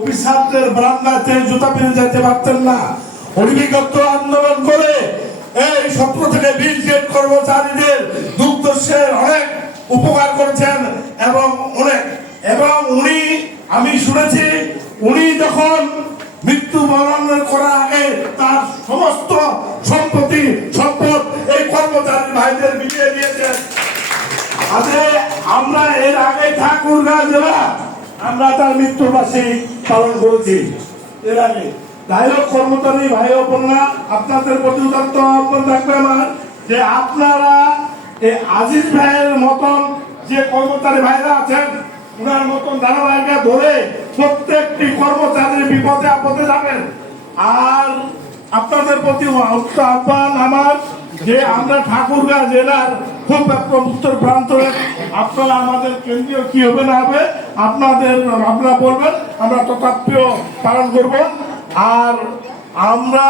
অফিসারদের বারান্দাতে জুতা পেরে যেতে পারতেন না। উনি বিগত আন্দোলন করে এই 17 থেকে 20 গ্রেড কর্মচারীদের দুর্দশার অনেক উপকার করেছেন এবং উনি আমি শুনেছি উনি যখন মৃত্যুবরণ করার আগে তার সমস্ত সম্পদ এই কর্মচারী ভাইদের বিলিয়ে দিয়েছেন। আমরা এর আগে ঠাকুরগাঁও জেলা আমরা তার মৃত্যুর বার্ষিকী পালন করেছি। এর আগে যাই হোক, কর্মচারী ভাই ও বোনেরা, আপনাদের প্রতি উদাত্ত আহ্বান থাকবে আমার যে আপনারা এই আজিজ ভাইয়ের মতন যে কর্মচারী ভাইরা আছেন ওনার মতন ধারাবাহিকা ধরে প্রত্যেকটি কর্মচারীর বিপদে আপদে যাবেন। আর আপনাদের প্রতি আহ্বান আমার যে আমরা ঠাকুরগাঁও জেলার খুব একদম উত্তর প্রান্তরে, আপনারা আমাদের কেন্দ্রীয় কি হবে না হবে আপনারা বলবেন, আমরা তথাপ্য পালন করব। আর আমরা